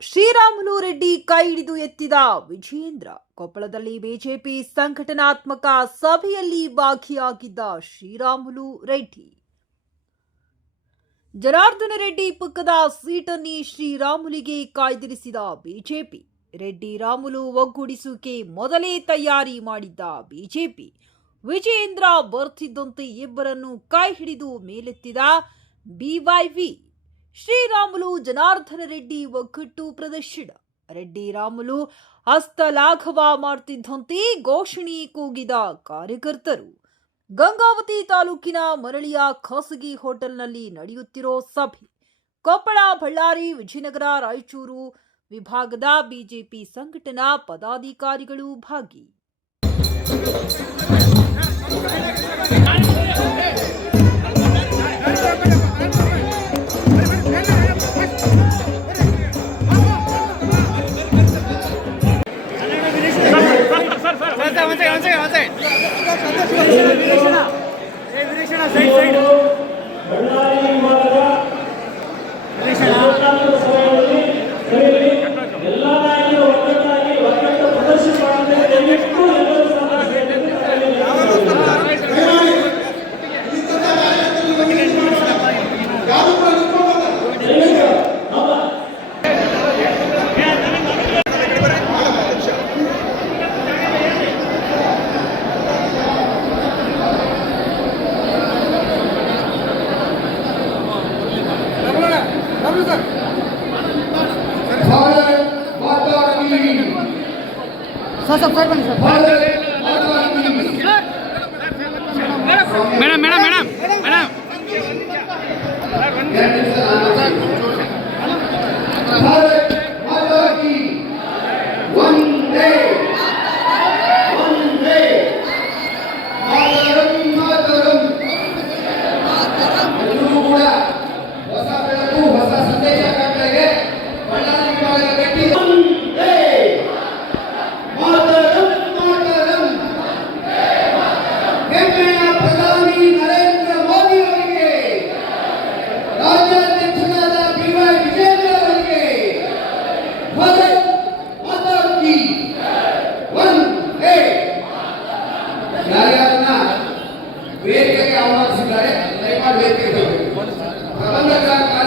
ಶ್ರೀರಾಮುಲು ರೆಡ್ಡಿ ಕೈ ಹಿಡಿದು ಎತ್ತಿದ ವಿಜೇಂದ್ರ ಕೊಪ್ಪಳದಲ್ಲಿ ಬಿಜೆಪಿ ಸಂಘಟನಾತ್ಮಕ ಸಭೆಯಲ್ಲಿ ಭಾಗಿಯಾಗಿದ್ದ ಶ್ರೀರಾಮುಲು ರೆಡ್ಡಿ. ಜನಾರ್ದನ ರೆಡ್ಡಿ ಪಕ್ಕದ ಸೀಟನ್ನೇ ಶ್ರೀರಾಮುಲಿಗೆ ಕಾಯ್ದಿರಿಸಿದ ಬಿಜೆಪಿ. ರೆಡ್ಡಿ ರಾಮುಲು ಒಗ್ಗೂಡಿಸುವಿಕೆ ಮೊದಲೇ ತಯಾರಿ ಮಾಡಿದ್ದ ಬಿಜೆಪಿ. ವಿಜೇಂದ್ರ ಬರ್ತಿದ್ದಂತೆ ಇಬ್ಬರನ್ನು ಕೈ ಹಿಡಿದು ಮೇಲೆತ್ತಿದ ಬಿವೈವಿ. ಶ್ರೀರಾಮುಲು ಜನಾರ್ದನ ರೆಡ್ಡಿ ಒಗ್ಗಟ್ಟು ಪ್ರದರ್ಶನ. ರೆಡ್ಡಿ, ರಾಮುಲು ಹಸ್ತಲಾಘವ ಮಾಡ್ತಿದ್ದಂತೆ ಘೋಷಣೆ ಕೂಗಿದ ಕಾರ್ಯಕರ್ತರು. ಗಂಗಾವತಿ ತಾಲೂಕಿನ ಮರಳಿಯ ಖಾಸಗಿ ಹೋಟೆಲ್ನಲ್ಲಿ ನಡೆಯುತ್ತಿರೋ ಸಭೆ. ಕೊಪ್ಪಳ ಬಳ್ಳಾರಿ, ವಿಜಯನಗರ, ರಾಯಚೂರು ವಿಭಾಗದ ಬಿಜೆಪಿ ಸಂಘಟನಾ ಪದಾಧಿಕಾರಿಗಳು ಭಾಗಿ. ఏ విరేషణ side side. Sir sir fire బండి sir madam madam madam madam Bharat Mata key వందే వందే మాతరం మాతరం ಎಲ್ಲರೂ ಕೂಡ ಹೊಸ ಬೆಳಕು ಹೊಸ ಸಂದೇಶ ಕಟ್ಟಲೆಗೆ ಬಳ್ಳಾರಿ ವಿಭಾಗದ ಕಟ್ಟಿ ವೇದಿಕೆಗೆ ಆಹ್ವಾನಿಸಿದ್ದಾರೆ ದಯಮಾಡಿ ವೇದಿಕೆಗೆ ಪ್ರಬಂಧಕಾರ